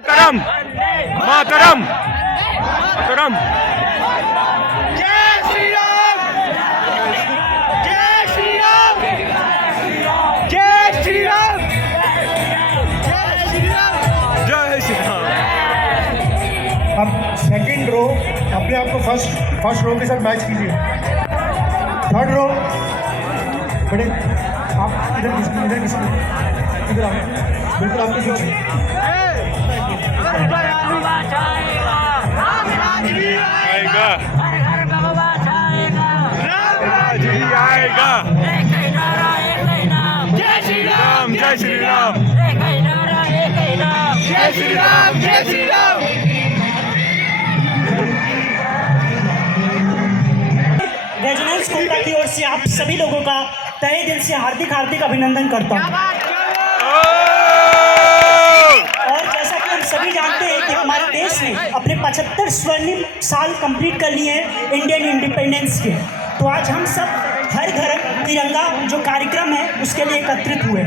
मातरम मातरम मातरम जय श्री राम जय श्री राम जय श्री राम जय श्री राम जय श्री राम। अब सेकंड रो अपने आप को फर्स्ट रो के साथ मैच कीजिए। थर्ड रो बड़े आप इधर इधर आओ, बिल्कुल आपके पीछे। आएगा रामराज भी आएगा। जय श्री राम जय श्री राम जय श्री राम जय श्री राम। रेजोनेंस कोबरा की ओर से आप सभी लोगों का तहे दिल से हार्दिक अभिनंदन करता हूँ। और जैसा कि हम सभी जानते हैं कि हमारे देश ने अपने 75 स्वर्णिम साल कंप्लीट कर लिए हैं इंडियन इंडिपेंडेंस के, तो आज हम सब हर घर तिरंगा जो कार्यक्रम है उसके लिए एकत्रित हुए।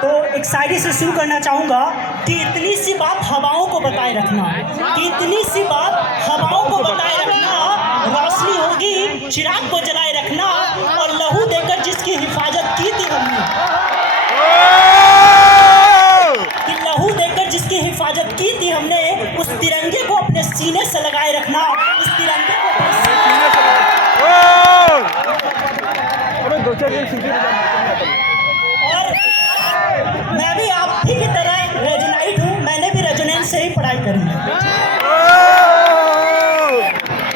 तो एक शायरी से शुरू करना चाहूँगा कि इतनी सी बात हवाओं को बताए रखना, कि इतनी सी बात हवाओं को बताए रखना, रोशनी होगी चिराग को जलाए रखना, और लहू देकर जिसकी हिफाजत की थी हमने, कि लहू देकर जिसकी हिफाजत की थी हमने, उस तिरंगे को अपने सीने से लगाए रखना, उस तिरंगे को अपने सीने से और मैं भी आप ही की तरह रेजोनाइट हूँ, मैंने भी रेजोनेंस से ही पढ़ाई करी है।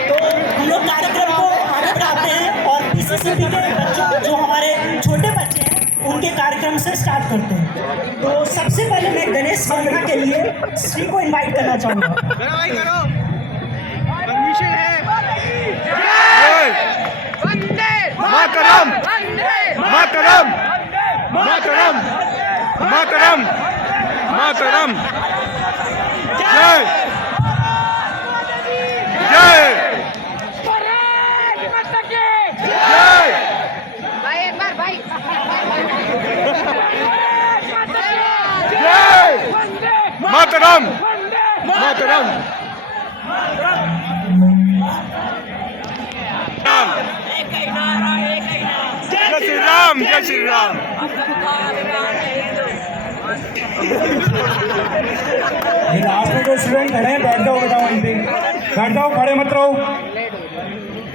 तो हम लोग कार्यक्रम को आगे बढ़ाते हैं और पीसीसीपी के बच्चों जो हमारे छोटे बच्चे हैं उनके कार्यक्रम से स्टार्ट करते हैं। तो सबसे पहले मैं गणेश वंदना के लिए श्री को इनवाइट करना चाहूँगा। मातरम मातरम मातरम मातरम मातरम जय जय जय भाई एक बार भाई जय मातरम मातरम जय श्री राम जय श्री राम। लास्ट में जो स्टूडेंट खड़े हैं बैठ जाओ बेटा, वहीं पे बैठ जाओ, खड़े मत रहो।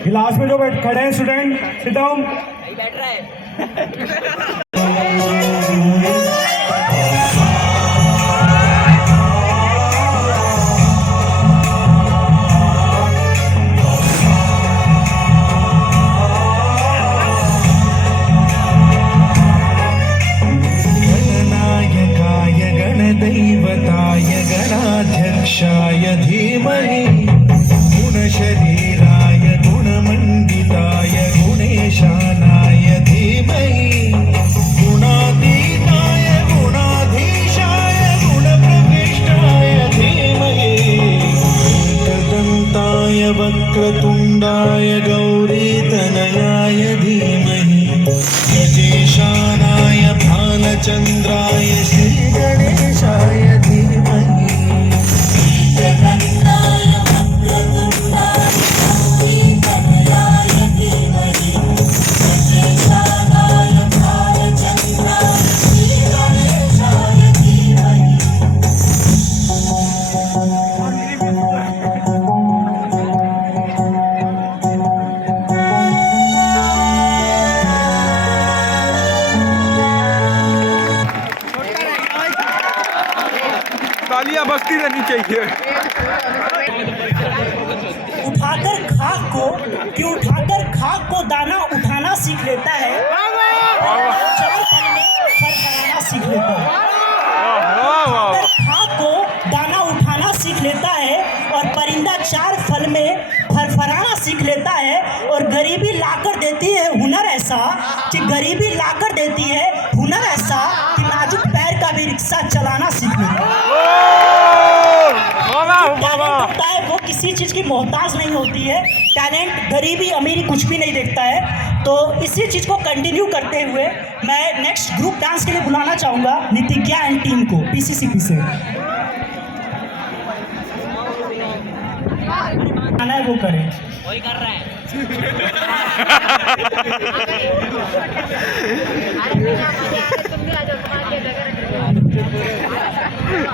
लास्ट में जो खड़े हैं स्टूडेंट सिट डाउन। दैवताय गणाध्यक्षाय धीमहि गुणशरीराय गुणमण्डिताय गुणेशानाय धीमहि गुणातीताय गुणाधीशाय गुणप्रविष्टाय धीमहि एकदन्ताय वक्रतुण्डाय गौरीतनयाय धीमहि गजेशानाय भालचन्द्राय श्रीगणेशाय धीमहि तालियां बजती रहनी चाहिए। उठाकर खाक को दाना उठाना सीख लेता है, चार पल में फरफराना सीख लेता है। उठाकर खाक को दाना उठाना सीख लेता है और परिंदा चार फल में फरफराना सीख लेता है, और गरीबी लाकर देती है हुनर ऐसा, कि गरीबी लाकर देती है हुनर ऐसा कि नाजुक पैर का भी रिक्शा चलाना सीख लेता है। होता है वो किसी चीज़ की मोहताज नहीं होती है। टैलेंट गरीबी अमीरी कुछ भी नहीं देखता है। तो इसी चीज़ को कंटिन्यू करते हुए मैं नेक्स्ट ग्रुप डांस के लिए बुलाना चाहूँगा नितिज्ञा एंड टीम को पीसीसीपी से। आना है वो करें। वही कर रहा है।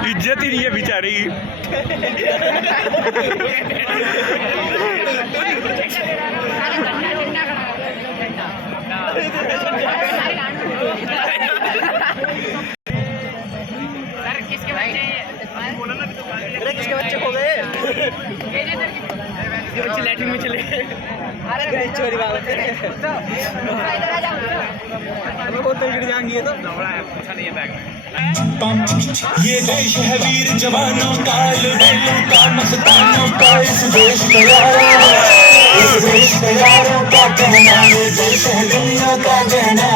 इज्जत ही नहीं है बेचारे की। सर किसके बच्चे किसके बच्चे खो गए? ये बच्चे लैट्रिन में चले गए। अरे चोरी बात है। इधर आ जाओ। हमें बहुत गिर जाएंगे तो दौड़ा है, पूछा नहीं है बैग में। ये देश है वीर जवानों का, लड़ाइयों का, मस्तानों का, इस देश का यारों, इस देश का यारों का कहना, ये देश है दुनिया का कहना।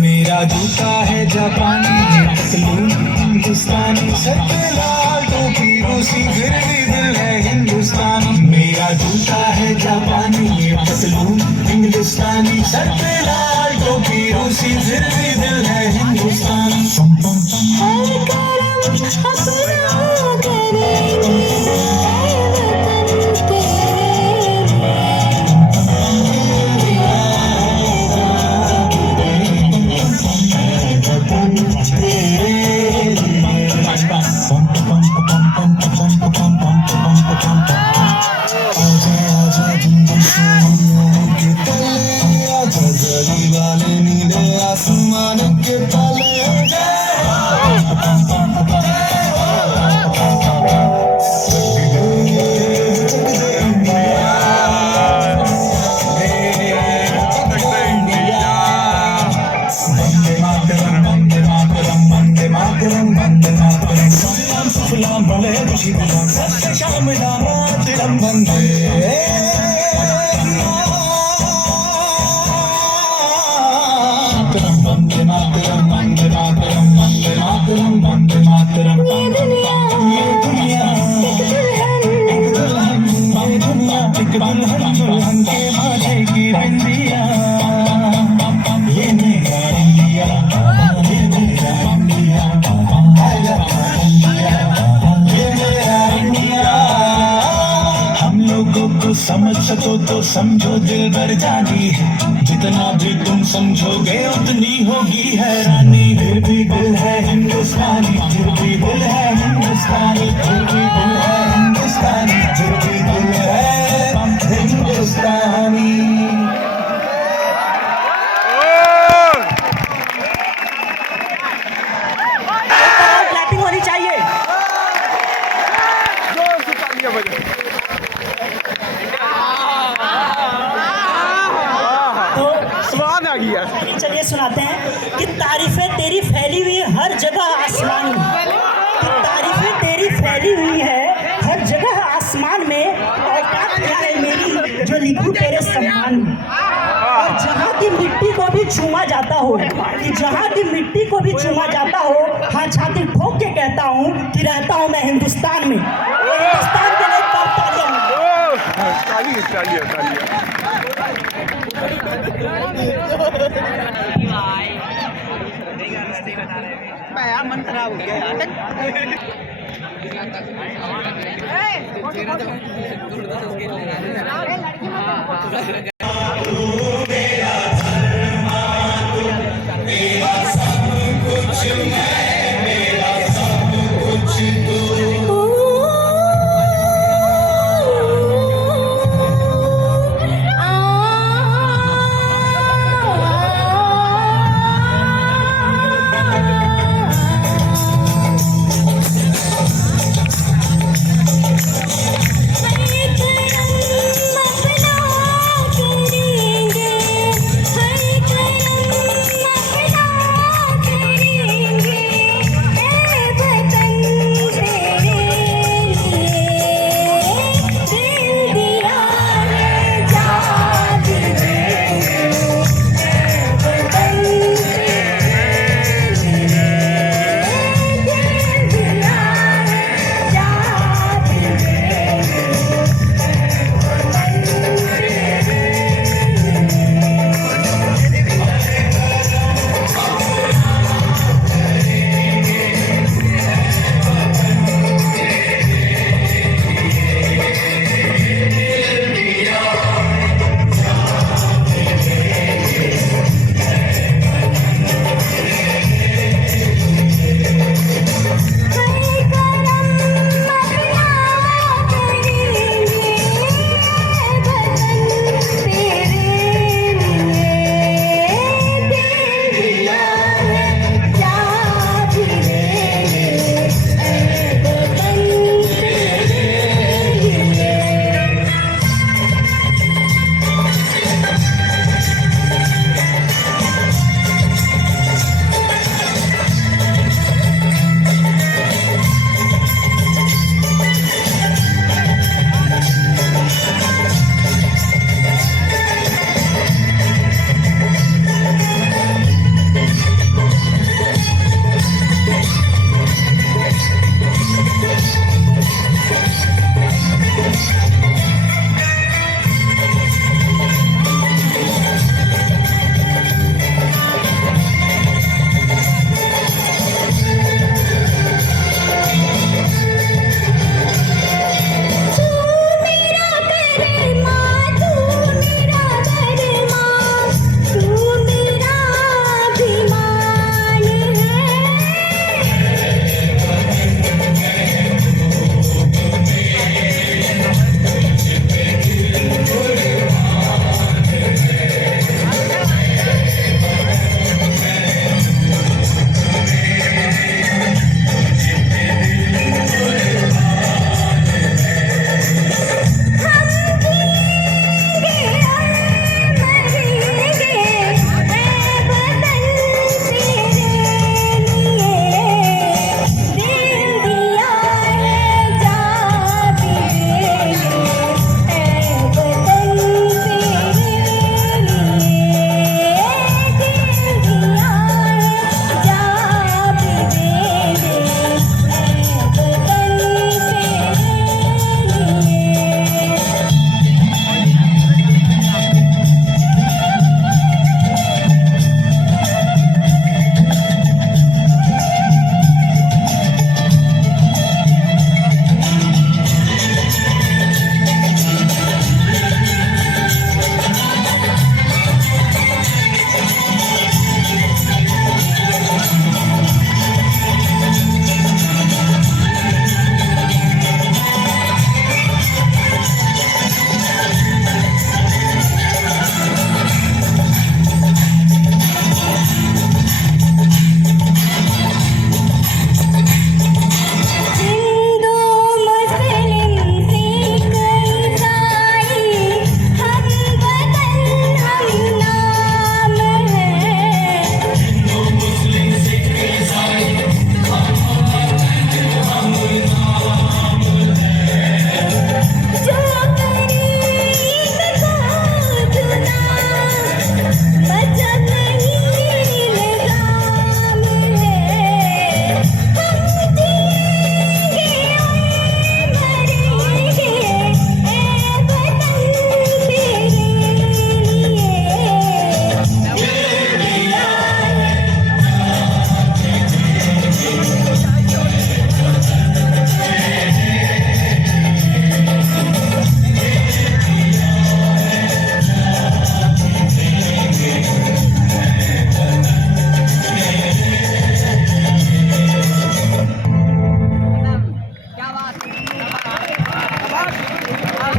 मेरा जूता है जापानी, पतलून हिंदुस्तानी, सर पे लाल टोपी रूसी, फिर भी दिल है हिंदुस्तानी। मेरा जूता है जापानी, पतलून हिंदुस्तानी, सर पे लाल टोपी रूसी, फिर भी दिल है हिंदुस्तानी। हर करम अपना करे वाले नीले आसमान के तले श्याम राम वंदे वंदे मातरम, वंदे मातरम, वंदे मातरम, वंदे मातरम। ये दुनिया एक दुल्हन, एक दुल्हन दुल्हन के माथे की बंदिया। ये मेरा इंडिया, ये मेरा इंडिया, ये मेरा इंडिया। हम लोगों को समझ सको तो समझो दिल भर जानी है, जितना भी तुम समझोगे उतनी होगी हैरानी। फिर भी दिल है हिंदुस्तानी, फिर भी दिल है हिंदुस्तानी, फिर भी दिल है हिंदुस्तानी, फिर भी दिल है हिंदुस्तानी। क्लैपिंग होनी चाहिए। स्वाद आ गया। चलिए सुनाते हैं कि तारीफें तेरी फैली हुई है हर जगह आसमान में, कि तारीफें तेरी फैली हुई है हर जगह आसमान में, औकात क्या है मेरी जो लिखूं तेरे सम्मान में। और जहाँ की मिट्टी को भी चूमा जाता हो, कि जहाँ की मिट्टी को भी चूमा जाता हो, हाँ छाती ठोक के कहता हूँ कि रहता हूँ मैं हिंदुस्तान में। हिंदुस्तान के लिए तालियां। मन खराब हो गया यार। अपना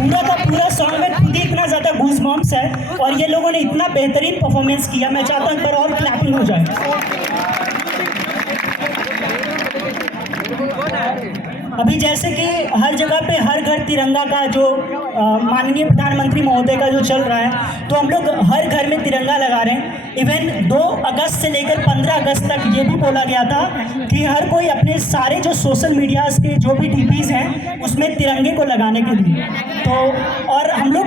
पूरा का पूरा सॉन्ग में खुद ही इतना ज़्यादा गूज़बम्प्स है और ये लोगों ने इतना बेहतरीन परफॉर्मेंस किया। मैं चाहता हूँ एक बार और क्लैपिंग हो जाए। अभी जैसे कि हर जगह पे हर घर तिरंगा का जो माननीय प्रधानमंत्री महोदय का जो चल रहा है, तो हम लोग हर घर में तिरंगा लगा रहे हैं। इवन 2 अगस्त से लेकर 15 अगस्त तक ये भी बोला गया था कि हर कोई अपने सारे जो सोशल मीडियाज़ के जो भी डीपीज़ हैं उसमें तिरंगे को लगाने के लिए। तो और हम लोग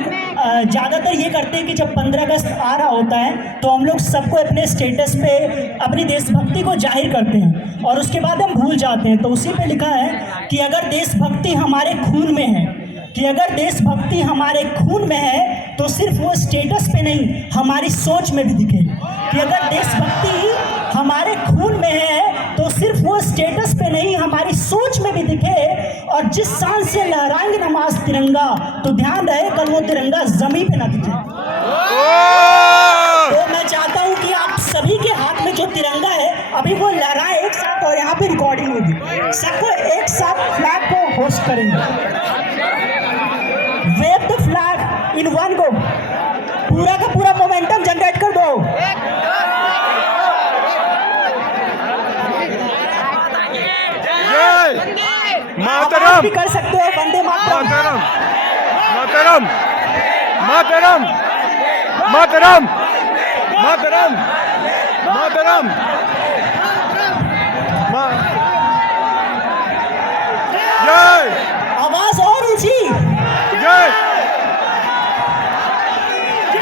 ज़्यादातर ये करते हैं कि जब 15 अगस्त आ रहा होता है तो हम लोग सबको अपने स्टेटस पे अपनी देशभक्ति को जाहिर करते हैं और उसके बाद हम भूल जाते हैं। तो उसी पे लिखा है कि अगर देशभक्ति हमारे खून में है, कि अगर देशभक्ति हमारे खून में है तो सिर्फ वो स्टेटस पे नहीं हमारी सोच में भी दिखे। कि अगर देशभक्ति हमारे खून में है तो सिर्फ वो स्टेटस पे नहीं हमारी सोच में भी दिखे। और जिस शान से लहराएंगे नमाज तिरंगा तो ध्यान रहे कल वो तिरंगा जमीन पे ना दिखे। तो मैं चाहता हूँ कि आप सभी के हाथ में जो तिरंगा है अभी वो लहराए एक साथ और यहाँ पे रिकॉर्डिंग होगी। सबको एक साथ फ्लैग को होस्ट करेंगे। Wave the flag in one go. पूरा का पूरा मोमेंटम जनरेट कर दो। मातरम भी कर सकते हो। वंदे मातरम मातरम मातरम मातरम मातरम मातरम मातरम। जय आवाज और ऊंची। जय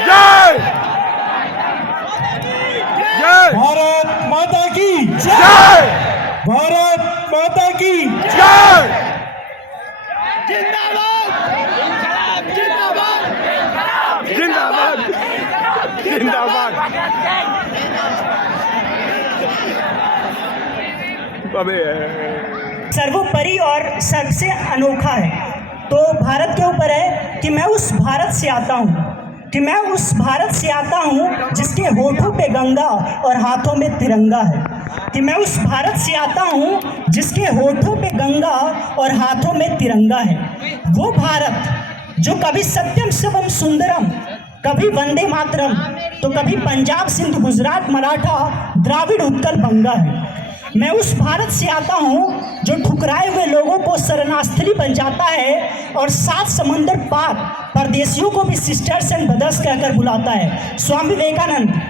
जय जय भारत माता की जय भारत माता की जय जिंदाबाद जिंदाबाद। अबे सर्वोपरि और सबसे अनोखा है तो भारत के ऊपर है कि मैं उस भारत से आता हूँ, कि मैं उस भारत से आता हूँ जिसके होठों पे गंगा और हाथों में तिरंगा है। कि मैं उस भारत से आता हूँ जिसके होठों पे गंगा और हाथों में तिरंगा है। वो भारत जो कभी सत्यम शिवम सुंदरम, कभी वंदे मातरम, तो कभी पंजाब सिंध गुजरात मराठा द्राविड़ उत्कल बंगा है। मैं उस भारत से आता हूँ जो ठुकराए हुए लोगों को शरणार्थी बन जाता है और 7 समंदर पार परदेशियों को भी सिस्टर्स एंड ब्रदर्स कहकर बुलाता है। स्वामी विवेकानंद।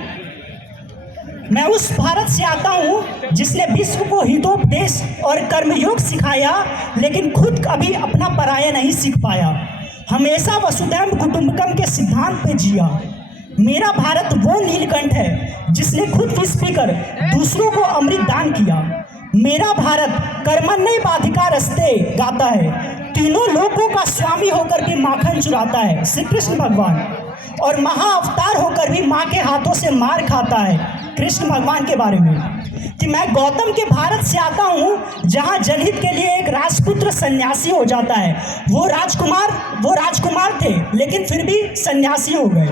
मैं उस भारत से आता हूँ जिसने विश्व को हितोपदेश और कर्मयोग सिखाया लेकिन खुद कभी अपना पराया नहीं सीख पाया। हमेशा वसुधैव कुटुंबकम के सिद्धांत पे जिया। मेरा भारत वो नीलकंठ है जिसने खुद विष पीकर दूसरों को अमृत दान किया। मेरा भारत कर्मण्य बाधिका रस्ते गाता है, तीनों लोगों का स्वामी होकर भी माखन चुराता है श्री कृष्ण भगवान, और महाअवतार होकर भी माँ के हाथों से मार खाता है कृष्ण भगवान के बारे में। कि मैं गौतम के भारत से आता हूँ जहाँ जनहित के लिए एक राजपुत्र सन्यासी हो जाता है। वो राजकुमार थे लेकिन फिर भी सन्यासी हो गए।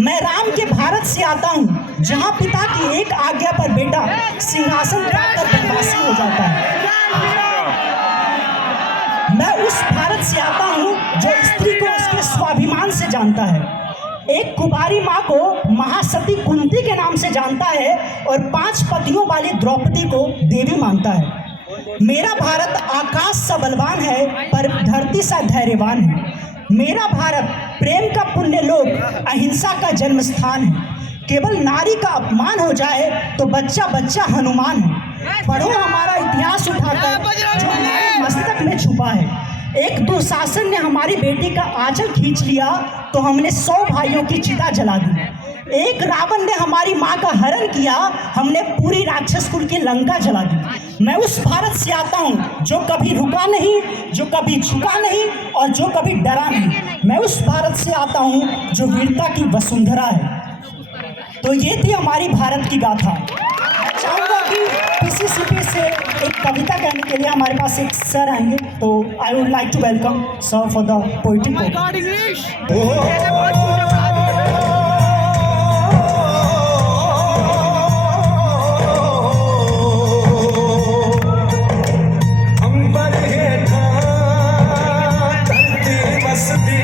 मैं राम के भारत से आता हूँ जहाँ पिता की एक आज्ञा पर बेटा सिंहासन पर बनवासी हो जाता है। मैं उस भारत से आता हूँ जो स्त्री को उसके स्वाभिमान से जानता है, एक कुमारी माँ को महासती कुंती के नाम से जानता है और 5 पतियों वाली द्रौपदी को देवी मानता है। मेरा भारत आकाश सा बलवान है पर धरती सा धैर्यवान है। मेरा भारत प्रेम का पुण्य लोक, अहिंसा का जन्म स्थान है। केवल नारी का अपमान हो जाए तो बच्चा बच्चा हनुमान है। पढ़ो हमारा इतिहास उठाकर जो हमारे मस्तक में छुपा है। एक दुशासन ने हमारी बेटी का आंचल खींच लिया तो हमने 100 भाइयों की चिता जला दी। एक रावण ने हमारी माँ का हरण किया, हमने पूरी राक्षस कुल की लंका जला दी। मैं उस भारत से आता हूँ जो कभी रुका नहीं, जो कभी झुका नहीं और जो कभी डरा नहीं। मैं उस भारत से आता हूँ जो वीरता की वसुंधरा है। तो ये थी हमारी भारत की गाथा। चाहूँगा कि पीसीसीपी से एक कविता कहने के लिए हमारे पास एक सर आएंगे, तो I would like to welcome sir for the poetry. हम बढ़े था धरती बसती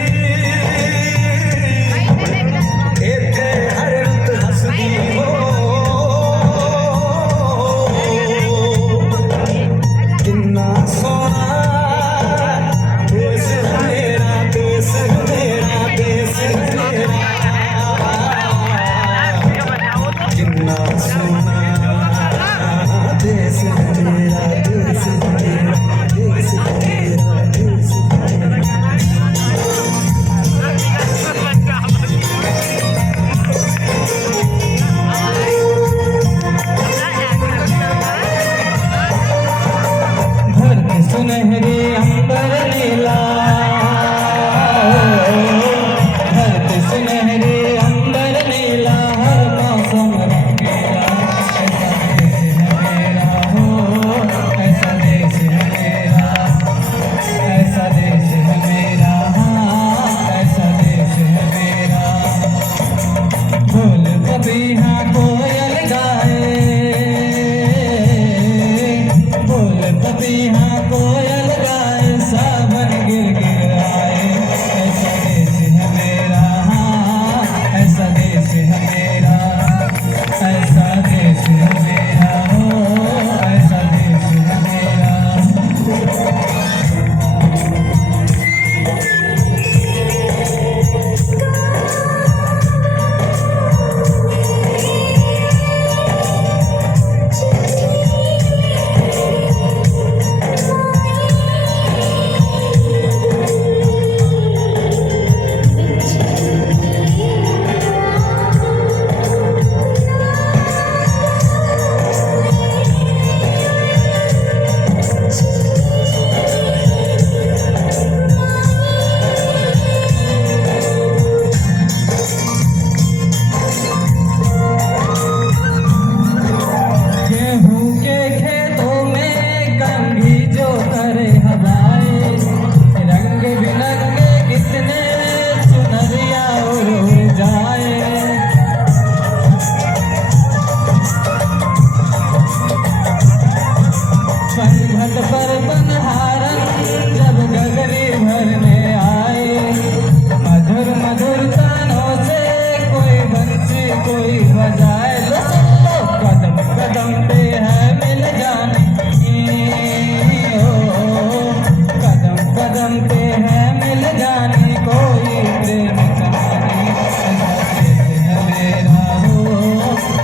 हैं मिल जाने कोई प्रेम कहानी। ऐसा देश है मेरा हो,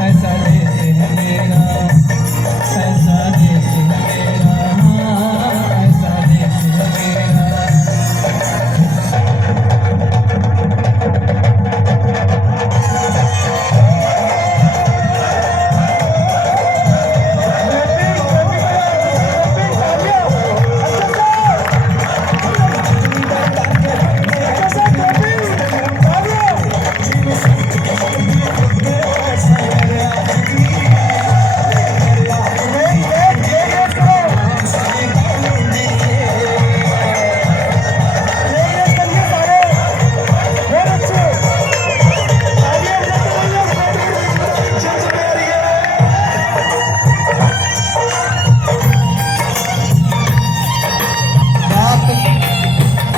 ऐसा देश है मेरा, ऐसा देश है मेरा,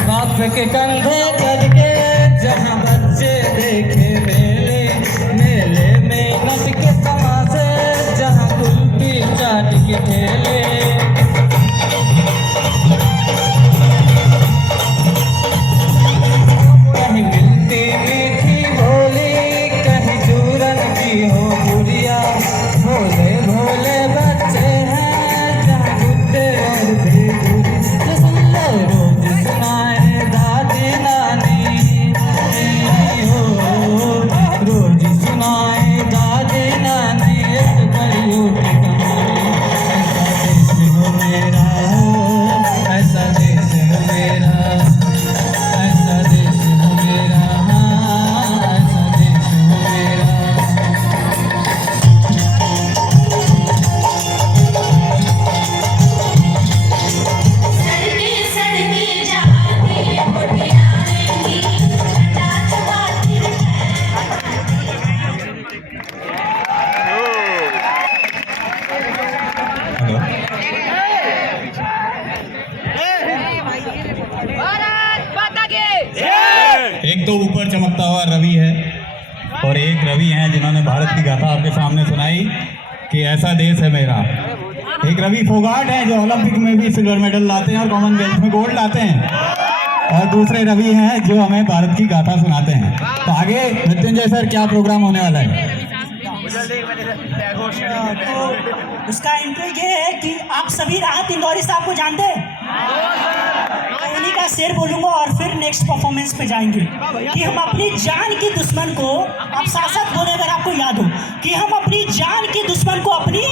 बाप के कंधे चढ़ के जहाँ बच्चे देखे मेले, मेले में नट के तमाशे जहाँ कुल्फी चाट के ठेले। कहीं मिलती मीठी बोली, कहीं चूरन की हो गुड़िया, भोले भोले बच्चे हैं जहाँ गुड्डे और भेजूरी। रोज सुनाए दादी नानी हो, रोज सुनाए दादी नानी एक परियों की कहानी। ऐसा देश हो मेरा हो, ऐसा देश हो मेरा, ऐसा देश हो मेरा, सड़के सड़के जाके मुटियारेंगी ठंडा चबाती भारत माता की एक तो ऊपर चमकता हुआ रवि है और एक रवि हैं जिन्होंने भारत की गाथा आपके सामने सुनाई कि ऐसा देश है मेरा। एक रवि फोगाट हैं जो ओलंपिक में भी सिल्वर मेडल लाते हैं और कॉमनवेल्थ में गोल्ड लाते हैं, और दूसरे रवि हैं जो हमें भारत की गाथा सुनाते हैं। तो आगे मृत्युंजय सर क्या प्रोग्राम होने वाला है? तो उसका इंट्रो ये है कि आप सभी राहत इंदौरी साहब को जानते हैं। मैं उन्हीं का शेर बोलूंगा और फिर नेक्स्ट परफॉर्मेंस पे जाएंगे कि हम अपनी जान की दुश्मन को, आप साथ बोले अगर आपको याद हो, कि हम अपनी जान की दुश्मन को अपनी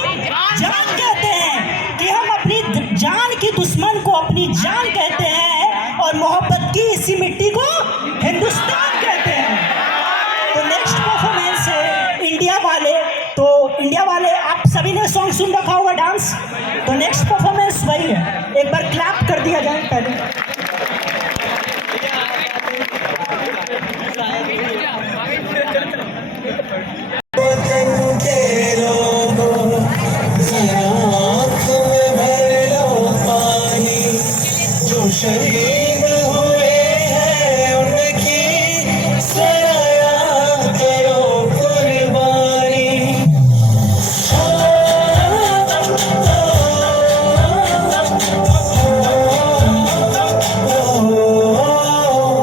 जान कहते हैं, कि हम अपनी जान की दुश्मन को अपनी जान कहते हैं और मोहब्बत की इसी मिट्टी को हिंदुस्तान कहते हैं। तो नेक्स्ट परफॉर्मेंस है इंडिया वाले। तो इंडिया वाले आप सभी ने सॉन्ग सुन रखा होगा डांस, तो नेक्स्ट परफॉर्मेंस वही है। एक बार क्लैप कर दिया जाए पहले। शहीद हुए हैं उनकी सराया करो कुर्बानी।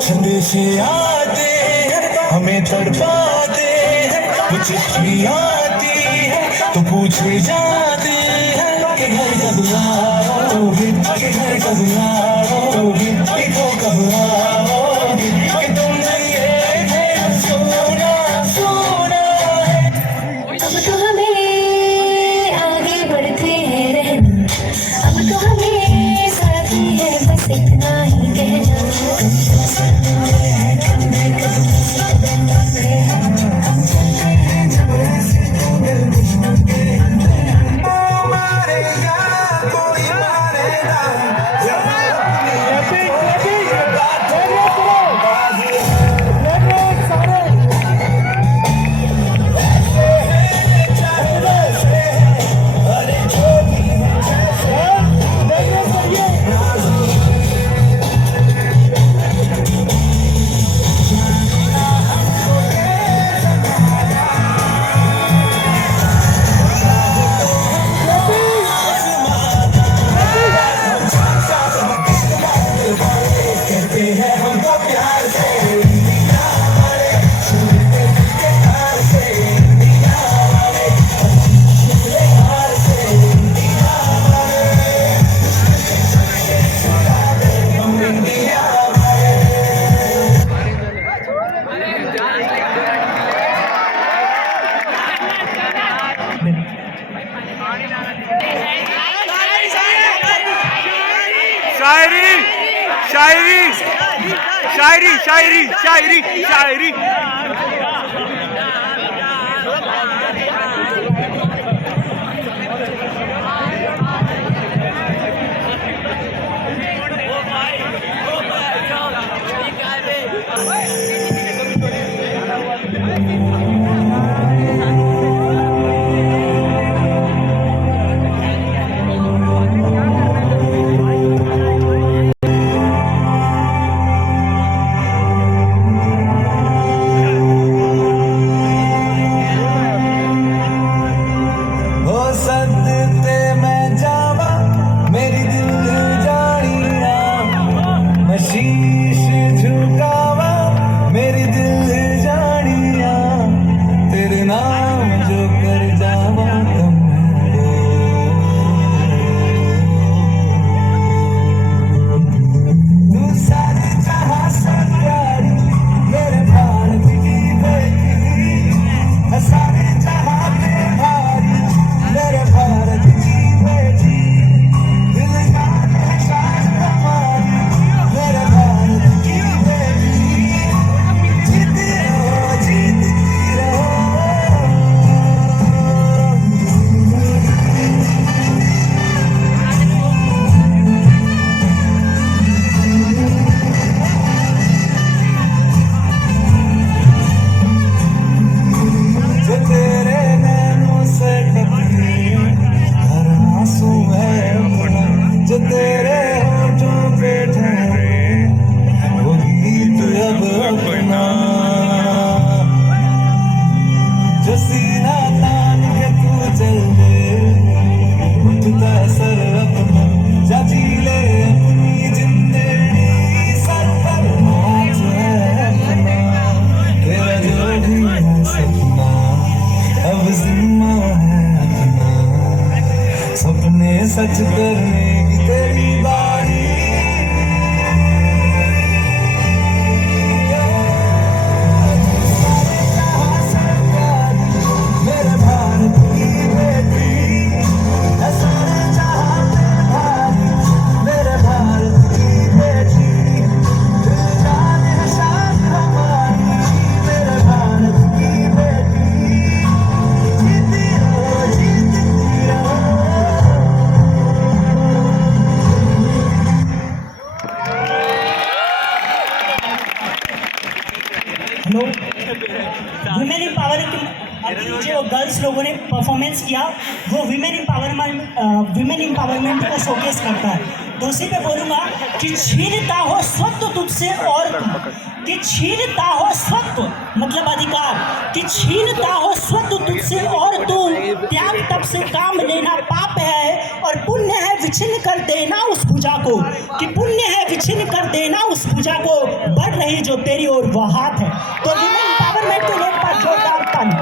संदेशे आते हैं हमें तड़पाते हैं, वो चिट्ठी आती है तो पूछे जाते हैं कि घर कब आओगे, कि घर कब आओगे, कि वो कब आओगे, कि तुमने ये सुना सुना है। अब तो हमें आगे बढ़ते रहना, अब तो हमें साथ है बस इतना ही कहना। शायरी शायरी शायरी शायरी शायरी हो सदते मैं जावा मेरी दिल जानिया मैं शीश झुकावा मेरी दिल जानिया तेरे नाम जो कर जावा तुम तू सारी जहां से प्यारी मेरे भारत की बेटी है सारे जहां पे भारी मेरे भारत की बेटी दिल का है शान हमारी मेरे भारत की बेटी जीती रहो जीतती रहो जो तेरे नैनों से टपके हर आंसू है अपना जो तेरे होठों पे ठहरे वो गीत अब अपना जो सीना तान के तू चल दे उठता सर अपना जा जी ले अपनी जिंदगी सर पर नाच है अपना तेरा जो भी है सपना अब जिम्मा है अपना सपने सच करने की तेरी बारी मेरे भारत की बेटी है सारे जहां पे भारी मेरे भारत की बेटी दिल जान है शान हमारी मेरे भारत की बेटी जीती रहो जीतती रहो हेलो वुमेन एम्पावरमेंट अभी जो गर्ल्स लोगों ने परफॉर्मेंस किया वो वुमेन एम्पावरमेंट को शोकेस करता है तो उसी पे बोलूँगा कि छीनता हो स्वत्व तुझसे और तुम कि छीनता हो स्वत्व मतलब अधिकार कि छीनता हो स्वत्व तुझसे और तुम त्याग तब से काम लेना पाप है और पुण्य है विच्छिन्न कर देना उस भुजा को कि पुण्य है विच्छिन्न कर देना उस भुजा को बढ़ रही जो तेरी ओर वह हाथ है तो वुमेन एम्पावरमेंट के लिए एक बार जोरदार ताली।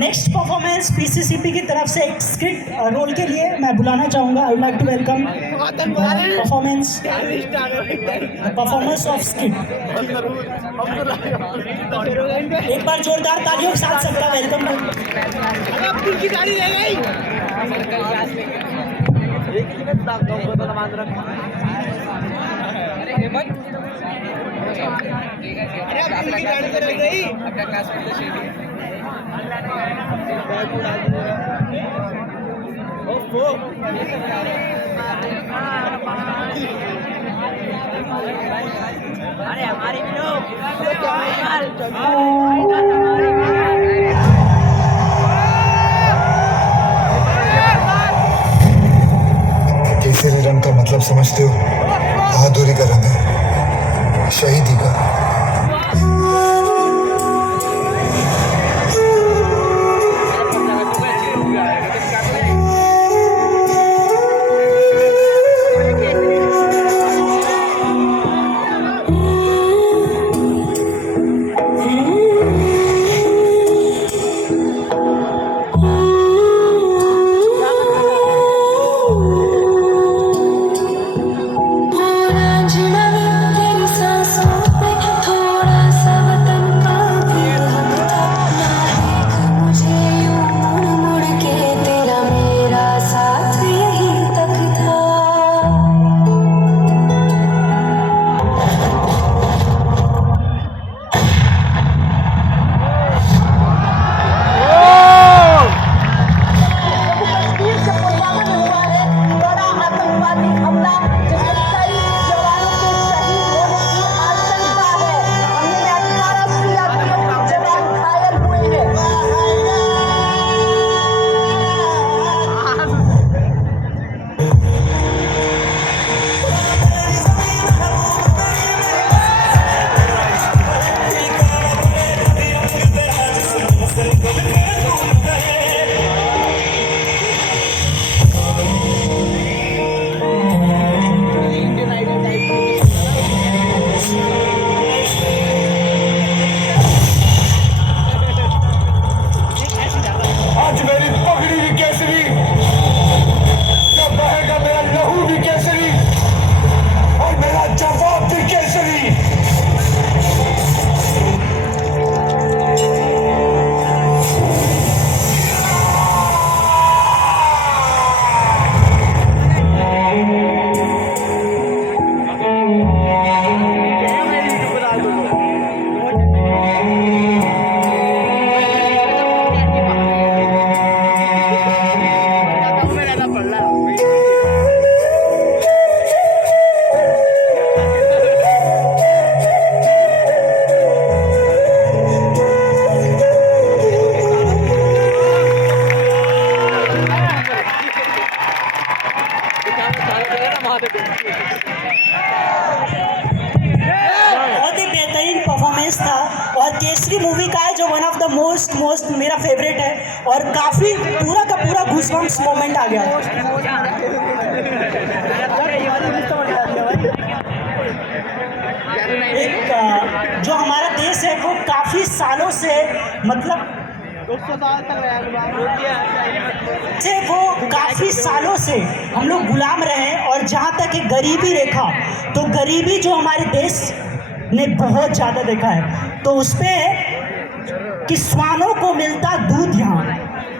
नेक्स्ट परफॉर्मेंस पीसीसीपी की तरफ से एक स्किट रोल के लिए मैं बुलाना चाहूँगा। I would like to welcome performance of skit. एक बार जोरदार तालियों के साथ सबका वेलकम। अरे हमारी भी लोग केसरी रंग का मतलब समझते हो? बहादुरी का रंग है, शहीदी का। तेरी सांसों पे बहुत ही बेहतरीन परफॉर्मेंस था और केसरी मूवी का है जो वन ऑफ द मोस्ट मेरा फेवरेट है और काफ़ी पूरा का पूरा गूज़बम्प्स मोमेंट आ गया। एक जो हमारा देश है वो काफ़ी सालों से मतलब वो काफ़ी सालों से हम लोग गुलाम रहे और जहाँ तक है गरीबी रेखा, तो गरीबी जो हमारे देश ने बहुत ज़्यादा देखा है, तो उस पर कि श्वानों को मिलता दूध यहाँ,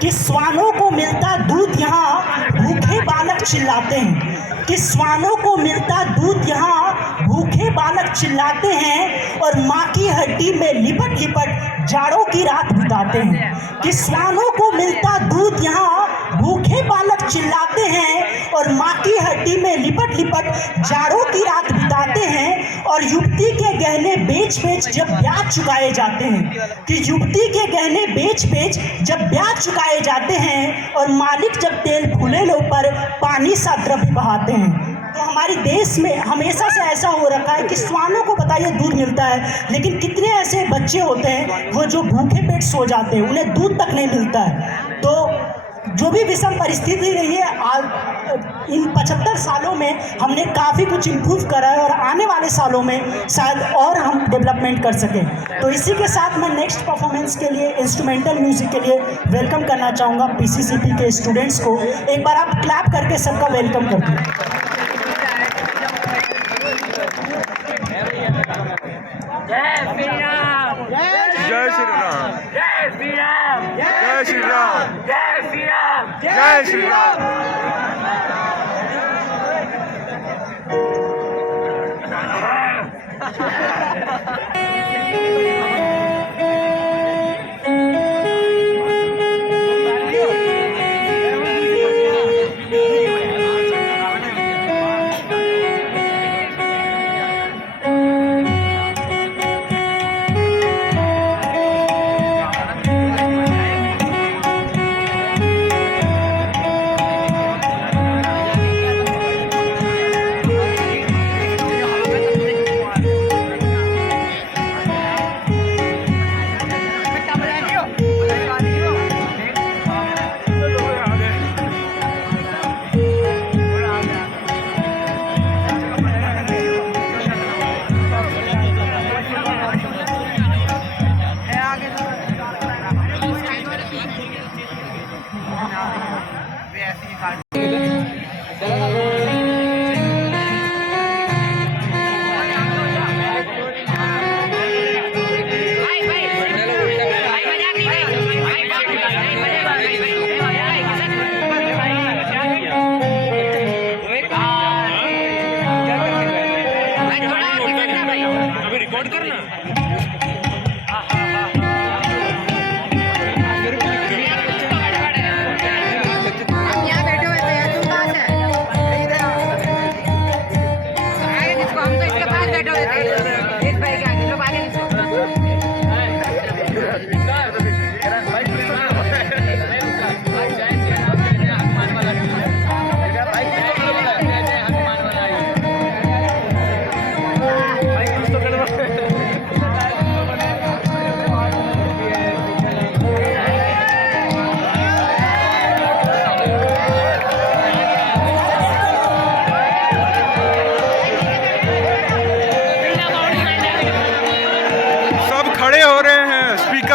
कि श्वानों को मिलता दूध यहाँ भूखे बालक चिल्लाते हैं, कि श्वानों को मिलता दूध यहाँ भूखे बालक चिल्लाते हैं और माँ की हड्डी में लिपट लिपट जाड़ों की रात बिताते हैं, कि श्वानों को मिलता दूध यहाँ भूखे बालक चिल्लाते हैं और माँ की हड्डी में लिपट लिपट जाड़ों की रात बिताते हैं और युवती के गहने बेच बेच जब ब्याज चुकाए जाते हैं, कि युवती के गहने बेच बेच जब ब्याज चुकाए जाते हैं और मालिक जब तेल फूलेलों पर पानी सा द्रव्य बहाते हैं। तो हमारे देश में हमेशा से ऐसा हो रखा है कि श्वानों को बताइए दूध मिलता है, लेकिन कितने ऐसे बच्चे होते हैं वो जो भूखे पेट सो जाते हैं, उन्हें दूध तक नहीं मिलता है। तो जो भी विषम परिस्थिति रही है, इन 75 सालों में हमने काफ़ी कुछ इम्प्रूव करा है और आने वाले सालों में शायद और हम डेवलपमेंट कर सकें। तो इसी के साथ मैं नेक्स्ट परफॉर्मेंस के लिए इंस्ट्रूमेंटल म्यूज़िक के लिए वेलकम करना चाहूँगा पीसीसीपी के स्टूडेंट्स को। एक बार आप क्लैप करके सबका वेलकम कर दीजिए। जय श्री राम, जय श्री राम, जय श्री राम, जय श्री राम, जय श्री राम।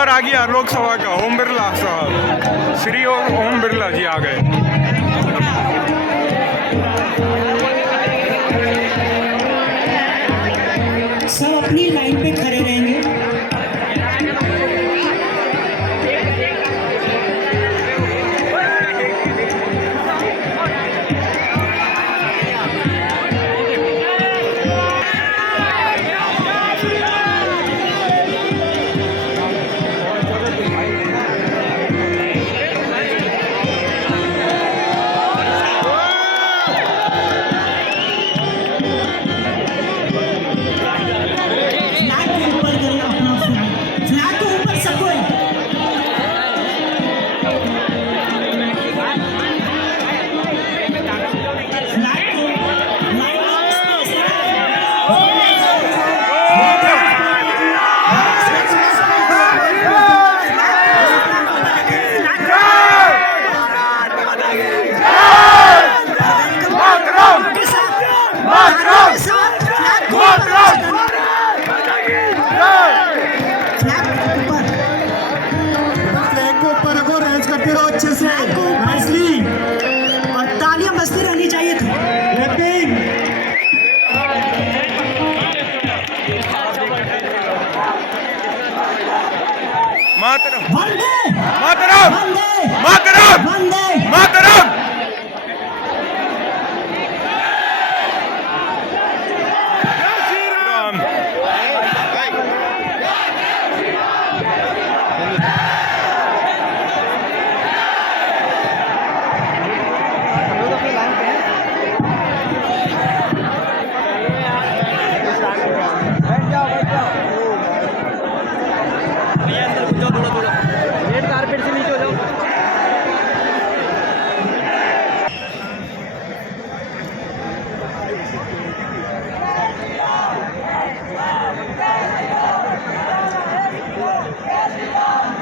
आ गया लोकसभा का ओम बिरला साहब, श्री ओम बिरला जी आ गए। सब अपनी लाइन पे खड़े रहेंगे। मातरम वंदे मातरम श्री राम रेड कारपेट से नीचे हो जाओ।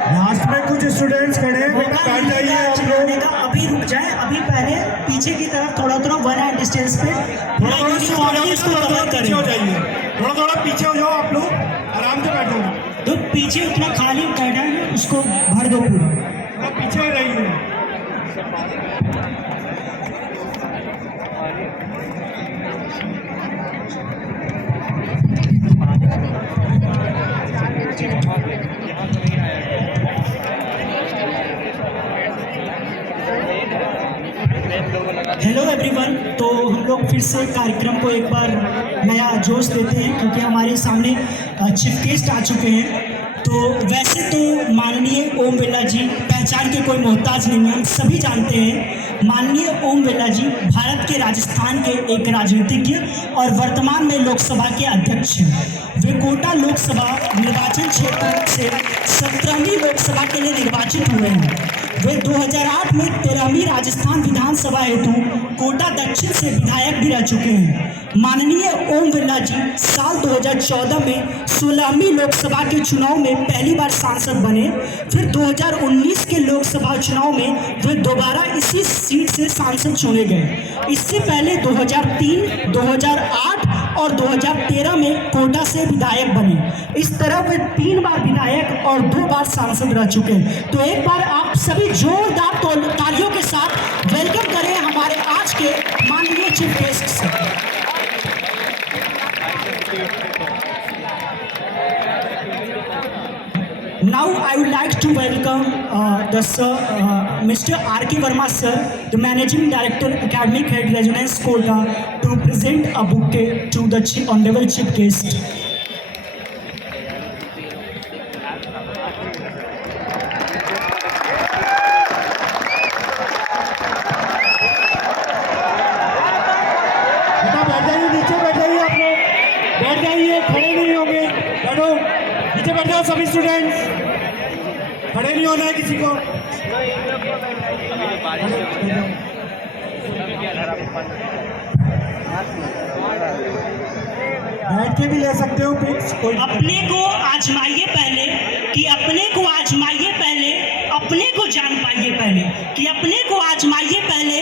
लास्ट में कुछ स्टूडेंट्स खड़े हैं, बेटा बैठ जाइए आप लोग। चलाने का अभी रुक जाए, अभी पहले पीछे की तरफ थोड़ा थोड़ा 1 हैंड डिस्टेंस पे थोड़ा थोड़ा पीछे हो जाइए, थोड़ा थोड़ा पीछे हो जाओ आप लोग, आराम से बैठो। तो पीछे उतना खाली बैठा है उसको भर दो पूरा। थोड़ा पीछे रहिए। हेलो एवरीवन, तो हम लोग फिर से कार्यक्रम को एक बार नया जोश देते हैं क्योंकि हमारे सामने चीफ गेस्ट आ चुके हैं। तो वैसे तो माननीय ओम बिरला जी पहचान के कोई मोहताज नहीं है, हम सभी जानते हैं। माननीय ओम बिरला जी भारत के राजस्थान के एक राजनीतिज्ञ और वर्तमान में लोकसभा के अध्यक्ष हैं। वे कोटा लोकसभा निर्वाचन क्षेत्र से 17वीं लोकसभा के लिए निर्वाचित हुए हैं। वे 2008 में 13वीं राजस्थान विधानसभा हेतु कोटा दक्षिण से विधायक भी रह चुके हैं। माननीय ओम बिरला जी साल 2014 में 16वीं लोकसभा के चुनाव में पहली बार सांसद बने। फिर 2019 के लोकसभा चुनाव में वे दोबारा इसी सीट से सांसद चुने गए। इससे पहले 2003, 2008 और 2013 में कोटा से विधायक बने। इस तरह वे 3 बार विधायक और 2 बार सांसद रह चुके हैं। तो एक बार आप सभी जोरदार तालियों के साथ वेलकम करें हमारे आज के माननीय चीफ गेस्ट से। Now I would like to welcome Mr. R.K. Verma sir, the Managing Director, Academic Head, Residence Kota, to present a bouquet to the Honorable Chief Guest. बेटा बैठ जाइए, नीचे बैठ जाइए आप लोग, बैठ जाइए, खड़े नहीं होंगे, बैठो, नीचे बैठ जाओ सभी स्टूडेंट्स, खड़े नहीं होना है किसी को। बैठ के भी ले सकते हो कोई। अपने को आजमाइए पहले कि अपने को आजमाइए पहले, अपने को जान पाइए पहले कि अपने को आजमाइए पहले,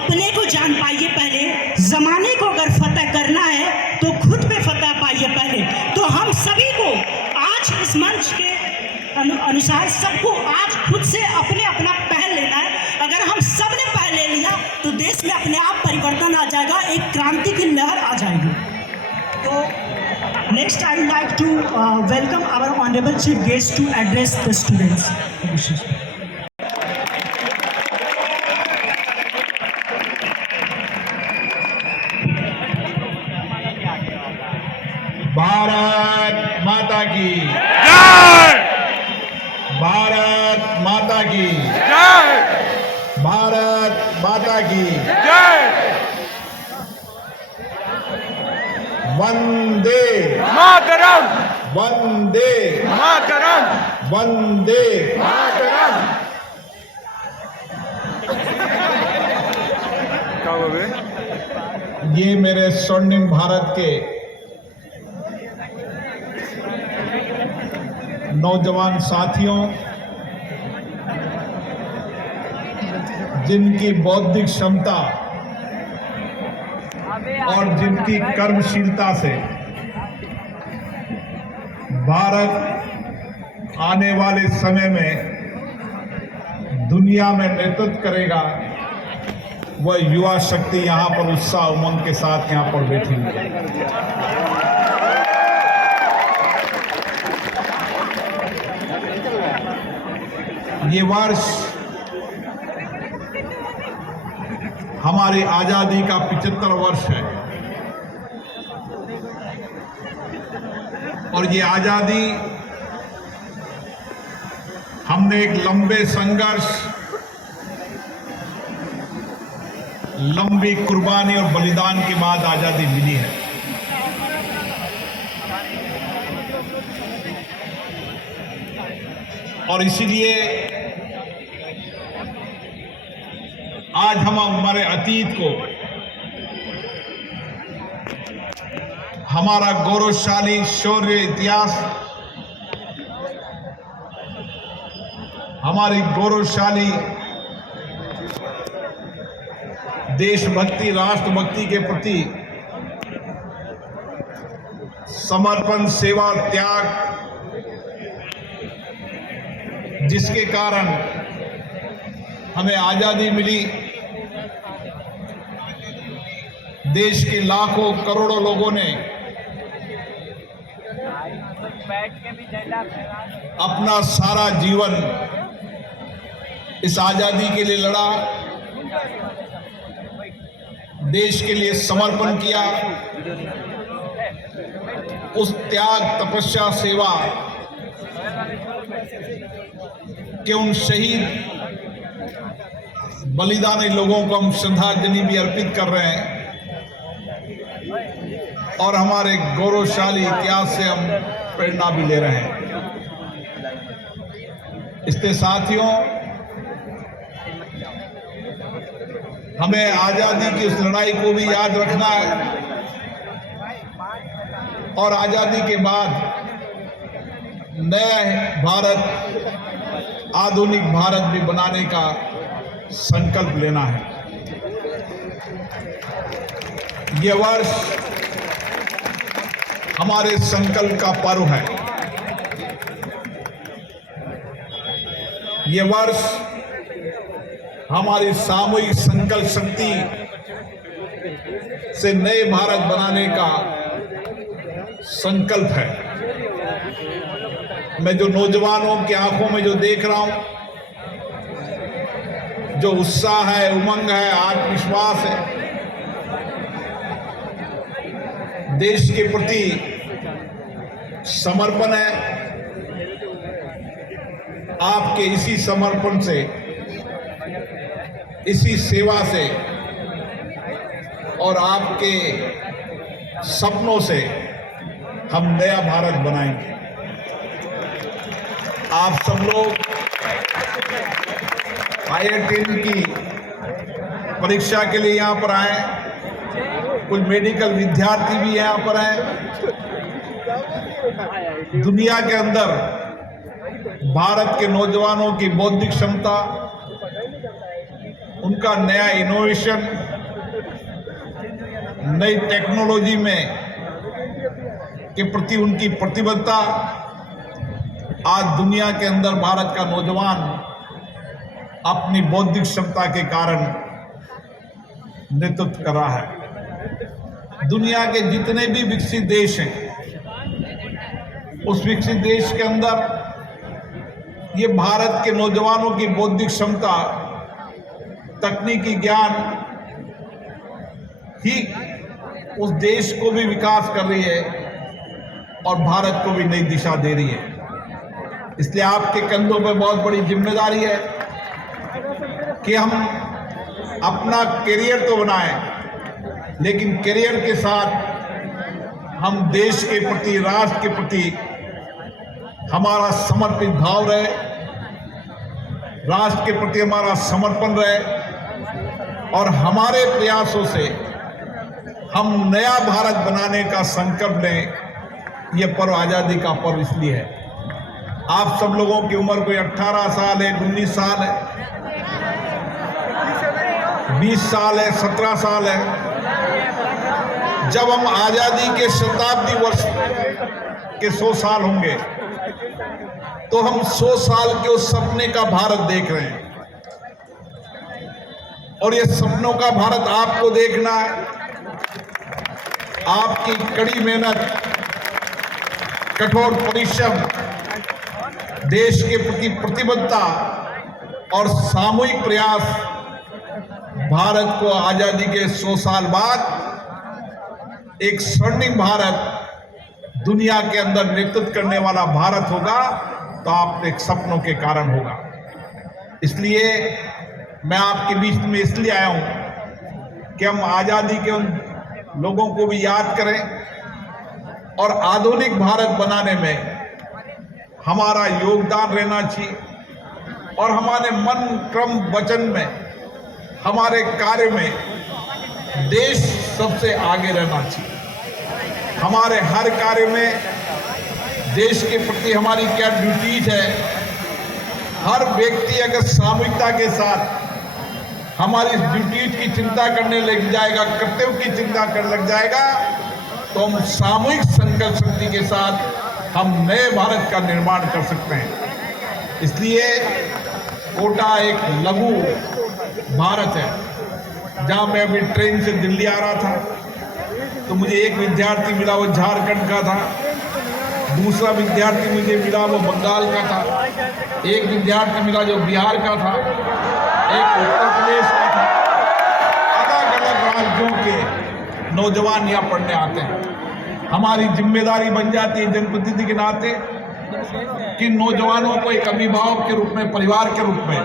अपने को जान पाइए पहले। जमाने को अगर फतह करना है तो खुद पे फतह पाइए पहले। तो हम सभी को आज इस मंच के अनुसार सबको आज खुद से अपने अपना पहल लेना है। अगर हम सब ने पहल ले लिया तो देश में अपने आप परिवर्तन आ जाएगा, एक क्रांति की लहर आ जाएगी। तो next I would like to welcome our honorable chief guest to address the students. Bharat माता की जय भारत माता की जय भारत माता की जय वंदे मातरम वंदे मातरम वंदे मातरम। क्या हुआ बे? ये मेरे स्वर्णिम भारत के नौजवान साथियों, जिनकी बौद्धिक क्षमता और जिनकी कर्मशीलता से भारत आने वाले समय में दुनिया में नेतृत्व करेगा, वह युवा शक्ति यहाँ पर उत्साह उमंग के साथ यहाँ पर बैठी हुई है। ये वर्ष हमारी आज़ादी का 75 वर्ष है और ये आज़ादी हमने एक लंबे संघर्ष, लंबी कुर्बानी और बलिदान के बाद आज़ादी मिली है। और इसीलिए आज हम हमारे अतीत को, हमारा गौरवशाली शौर्य इतिहास, हमारी गौरवशाली देशभक्ति, राष्ट्रभक्ति के प्रति समर्पण, सेवा, त्याग, जिसके कारण हमें आज़ादी मिली, देश के लाखों करोड़ों लोगों ने अपना सारा जीवन इस आज़ादी के लिए लड़ा, देश के लिए समर्पण किया। उस त्याग, तपस्या, सेवा के उन शहीद बलिदानी लोगों को हम श्रद्धांजलि भी अर्पित कर रहे हैं और हमारे गौरवशाली इतिहास से हम प्रेरणा भी ले रहे हैं। इसके साथियों, हमें आज़ादी की उस लड़ाई को भी याद रखना है और आज़ादी के बाद नया भारत, आधुनिक भारत भी बनाने का संकल्प लेना है। ये वर्ष हमारे संकल्प का पर्व है। ये वर्ष हमारी सामूहिक संकल्प शक्ति से नए भारत बनाने का संकल्प है। मैं जो नौजवानों की आंखों में जो देख रहा हूं, जो उत्साह है, उमंग है, आत्मविश्वास है, देश के प्रति समर्पण है, आपके इसी समर्पण से, इसी सेवा से और आपके सपनों से हम नया भारत बनाएंगे। आप सब लोग IIT की परीक्षा के लिए यहाँ पर आए, कुछ मेडिकल विद्यार्थी भी यहाँ पर आए। दुनिया के अंदर भारत के नौजवानों की बौद्धिक क्षमता, उनका नया इनोवेशन, नई टेक्नोलॉजी में के प्रति उनकी प्रतिबद्धता, आज दुनिया के अंदर भारत का नौजवान अपनी बौद्धिक क्षमता के कारण नेतृत्व कर रहा है। दुनिया के जितने भी विकसित देश हैं, उस विकसित देश के अंदर ये भारत के नौजवानों की बौद्धिक क्षमता, तकनीकी ज्ञान ही उस देश को भी विकास कर रही है और भारत को भी नई दिशा दे रही है। इसलिए आपके कंधों पर बहुत बड़ी जिम्मेदारी है कि हम अपना करियर तो बनाएं, लेकिन करियर के साथ हम देश के प्रति, राष्ट्र के प्रति हमारा समर्पित भाव रहे, राष्ट्र के प्रति हमारा समर्पण रहे और हमारे प्रयासों से हम नया भारत बनाने का संकल्प लें। यह पर्व आज़ादी का पर्व इसलिए है। आप सब लोगों की उम्र कोई 18 साल है, 19 साल है, 20 साल है, 17 साल है। जब हम आज़ादी के शताब्दी वर्ष के 100 साल होंगे तो हम 100 साल के उस सपने का भारत देख रहे हैं और ये सपनों का भारत आपको देखना है। आपकी कड़ी मेहनत, कठोर परिश्रम, देश के प्रति प्रतिबद्धता और सामूहिक प्रयास भारत को आजादी के 100 साल बाद एक स्वर्णिम भारत दुनिया के अंदर नेतृत्व करने वाला भारत होगा, तो आप एक सपनों के कारण होगा। इसलिए मैं आपके बीच में इसलिए आया हूं कि हम आजादी के उन लोगों को भी याद करें और आधुनिक भारत बनाने में हमारा योगदान रहना चाहिए और हमारे मन क्रम वचन में, हमारे कार्य में देश सबसे आगे रहना चाहिए। हमारे हर कार्य में देश के प्रति हमारी क्या ड्यूटीज है, हर व्यक्ति अगर सामूहिकता के साथ हमारी ड्यूटीज की चिंता करने लग जाएगा, कर्तव्य की चिंता करने लग जाएगा, तो हम सामूहिक संकल्प शक्ति के साथ हम नए भारत का निर्माण कर सकते हैं। इसलिए कोटा एक लघु भारत है। जहां मैं अभी ट्रेन से दिल्ली आ रहा था तो मुझे एक विद्यार्थी मिला, वो झारखंड का था। दूसरा विद्यार्थी मुझे मिला, वो बंगाल का था। एक विद्यार्थी मिला जो बिहार का था, एक उत्तर प्रदेश का था। अलग अलग राज्यों के नौजवान यहाँ पढ़ने आते हैं। हमारी जिम्मेदारी बन जाती है जनप्रतिनिधि के नाते कि नौजवानों को एक अभिभावक के रूप में, परिवार के रूप में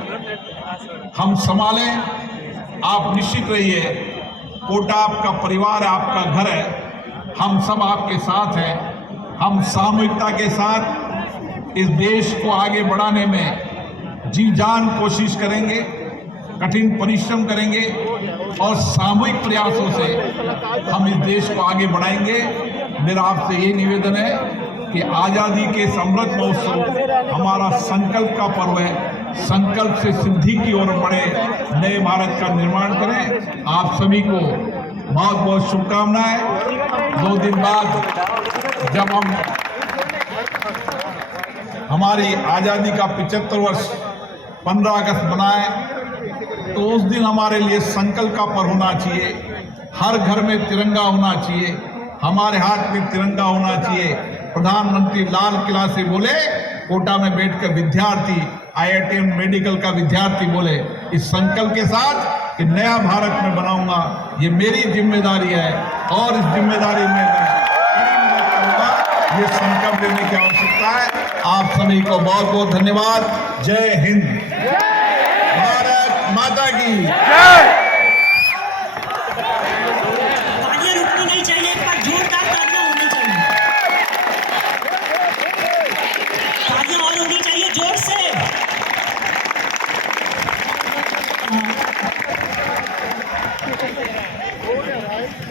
हम संभालें। आप निश्चित रहिए, कोटा आपका परिवार है, आपका घर है। हम सब आपके साथ हैं। हम सामूहिकता के साथ इस देश को आगे बढ़ाने में जी जान कोशिश करेंगे, कठिन परिश्रम करेंगे और सामूहिक प्रयासों से हम इस देश को आगे बढ़ाएंगे। मेरा आपसे ये निवेदन है कि आज़ादी के अमृत महोत्सव हमारा संकल्प का पर्व है। संकल्प से सिद्धि की ओर बढ़े, नए भारत का निर्माण करें। आप सभी को बहुत बहुत शुभकामनाएं। 2 दिन बाद जब हम हमारी आज़ादी का 75 वर्ष 15 अगस्त बनाए, तो उस दिन हमारे लिए संकल्प का पर्व होना चाहिए। हर घर में तिरंगा होना चाहिए, हमारे हाथ में तिरंगा होना चाहिए। प्रधानमंत्री लाल किला से बोले, कोटा में बैठकर विद्यार्थी, IITM मेडिकल का विद्यार्थी बोले, इस संकल्प के साथ कि नया भारत में बनाऊंगा, ये मेरी जिम्मेदारी है और इस जिम्मेदारी में ये संकल्प लेने की आवश्यकता है। आप सभी को बहुत बहुत धन्यवाद। जय हिंद, भारत माता की जय। तालियां रुकनी नहीं चाहिए, एक बार जोरदार तालियां होनी चाहिए। तालियां और होनी चाहिए जोर से।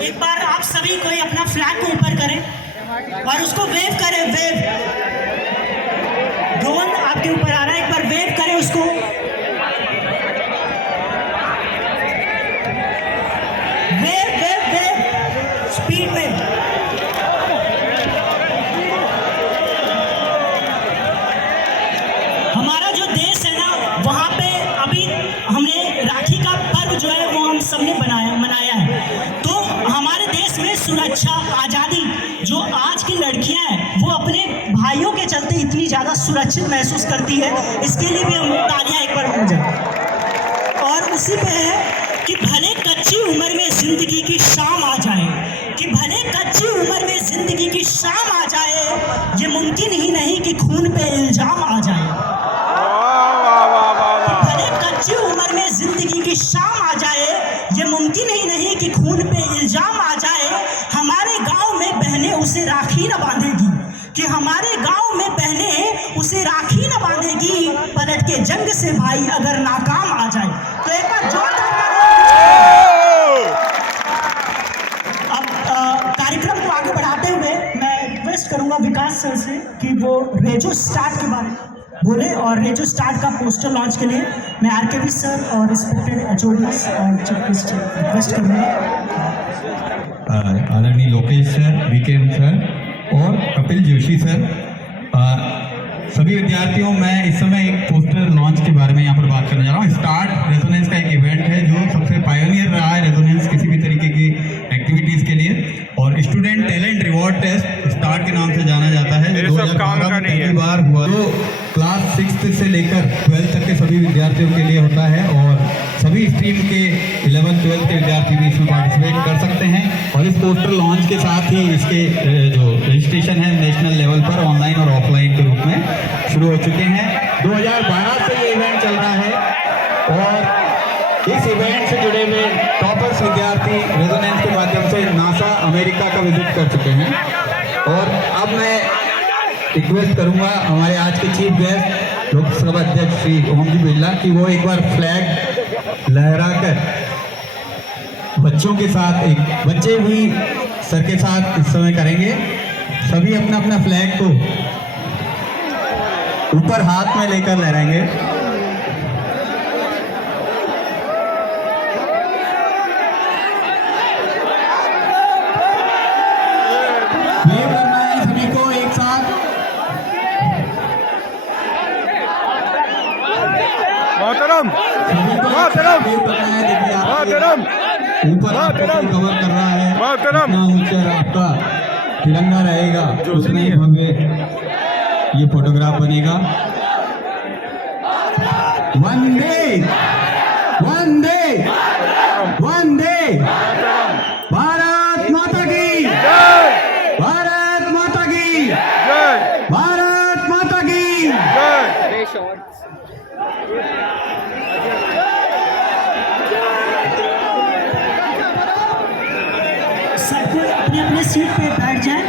एक बार आप सभी कोई अपना फ्लैग को ऊपर करें और उसको वेव करें। वेव, ड्रोन आपके ऊपर आ रहा है, एक बार वेव करें उसको। वेव वेव वेव स्पीड में। हमारा जो देश है ना, वहाँ पे अभी हमने राखी का पर्व जो है वो हम सबने मनाया है। तो हमारे देश में सुरक्षा, आज़ादी, जो आज की लड़कियां हैं वो अपने भाइयों के चलते इतनी ज़्यादा सुरक्षित महसूस करती है, इसके लिए भी हम तालियां एक बार हो जाए। और उसी पे है कि भले कच्ची उम्र में जिंदगी की शाम आ जाए, कि भले कच्ची उम्र में जिंदगी की शाम आ जाए, ये मुमकिन ही नहीं कि खून पे इल्जाम आ जाए। भले कच्ची उम्र में जिंदगी की शाम आ जाए, ये मुमकिन ही नहीं कि खून पे इल्जाम आ जाए। हमारे गांव में बहनें उसे राखी न बांधेगी, कि हमारे गांव में बहनें उसे राखी न बांधेगी, पलट के जंग से भाई अगर नाकाम आ जाए। तो एक बार जोरदार कार्यक्रम को आगे बढ़ाते हुए मैं रिक्वेस्ट करूंगा विकास सर से कि वो रेजो स्टार्ट के बारे में बोले, और रेजो स्टार्ट का पोस्टर लॉन्च के लिए मैं RKV सर और रिस्पेक्टेड HODs और चीफ गेस्ट रिक्वेस्ट करूंगा। आदरणीय लोकेश सर, वीकेंड सर और कपिल जोशी सर, सभी विद्यार्थियों, मैं इस समय एक पोस्टर लॉन्च के बारे में यहाँ पर बात करने जा रहा हूँ। स्टार्ट रेजोनेंस का एक इवेंट है जो सबसे पायोनियर रहा है रेजोनेंस किसी भी तरीके की एक्टिविटीज़ के लिए, और student talent reward test start के नाम से जाना जाता है। जो 2012 में पहली बार हुआ, जो क्लास 6 से लेकर 12 तक के सभी विद्यार्थियों के लिए होता है और सभी स्ट्रीम के 11th 12th के विद्यार्थी भी इसमें पार्टिसिपेट कर सकते हैं। और इस पोस्टर लॉन्च के साथ ही इसके जो रजिस्ट्रेशन है नेशनल लेवल पर ऑनलाइन और ऑफलाइन के रूप में शुरू हो चुके हैं। 2012 से ये इवेंट चल रहा है और इस इवेंट से जुड़े हुए टॉपर्स विद्यार्थी रेजोनेंस के माध्यम से नासा अमेरिका का विजिट कर चुके हैं। और अब मैं रिक्वेस्ट करूंगा हमारे आज के चीफ गेस्ट लोकसभा अध्यक्ष श्री ओम जी बिरला कि वो एक बार फ्लैग लहराकर बच्चों के साथ, एक बच्चे भी सर के साथ इस समय करेंगे। सभी अपना अपना फ्लैग को ऊपर हाथ में लेकर लहराएंगे। सभी को एक साथ मोहतरम मोहतरम मोहतरम ऊपर कवर कर रहा है। मोहतरम ऊंचा आपका तिरंगा रहेगा उतना ही भव्य ये फोटोग्राफ बनेगा। वंदे वंदे वंदे भारत माता की जय, भारत माता की जय, भारत माता की जय। सबको अपने अपने सीट पे बैठ जाएं।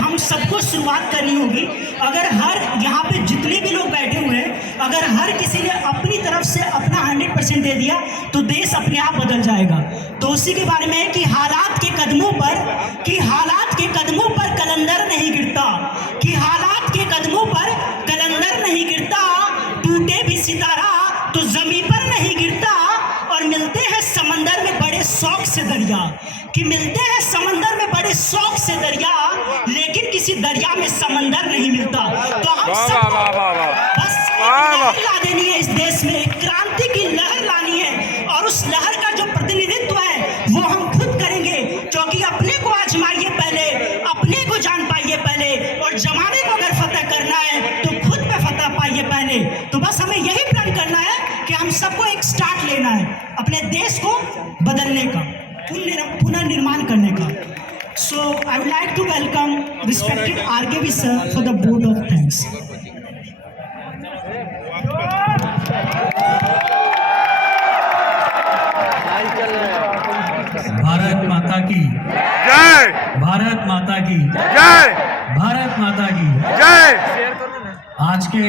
हम सबको शुरुआत करनी होगी। अगर हर यहाँ पे जितने भी लोग बैठे हुए हैं, अगर हर किसी ने अपनी तरफ से अपना 100% दे दिया तो देश अपने आप बदल जाएगा। तो उसी के बारे में है कि हालात के कदमों पर कलंदर नहीं गिरता, कि हालात के कदमों पर कलंदर नहीं गिरता, टूटे भी सितारा तो जमीन पर नहीं गिरता। और मिलते हैं समंदर में बड़े शौक से दरिया, कि मिलते हैं समंदर में बड़े शौक से दरिया, लेकिन किसी दरिया में समंदर नहीं मिलता। तो हम सब बस लहर ला देनी है इस देश में, एक क्रांति की लहर लानी है। और उस लहर का जो प्रतिनिधित्व है वो हम खुद करेंगे, क्योंकि अपने को आजमाइए पहले, अपने को जान पाइए पहले, और जमाने को अगर फतह करना है तो खुद पे फतह पाइए पहले। तो बस हमें यही प्रण करना है कि हम सबको एक स्टार्ट लेना है अपने देश को बदलने का, पुनर्निर्माण करने का। So I would like to welcome respected RKB sir for the vote of thanks. Bharat माता की जय, भारत माता की जय, भारत माता की जय। आज के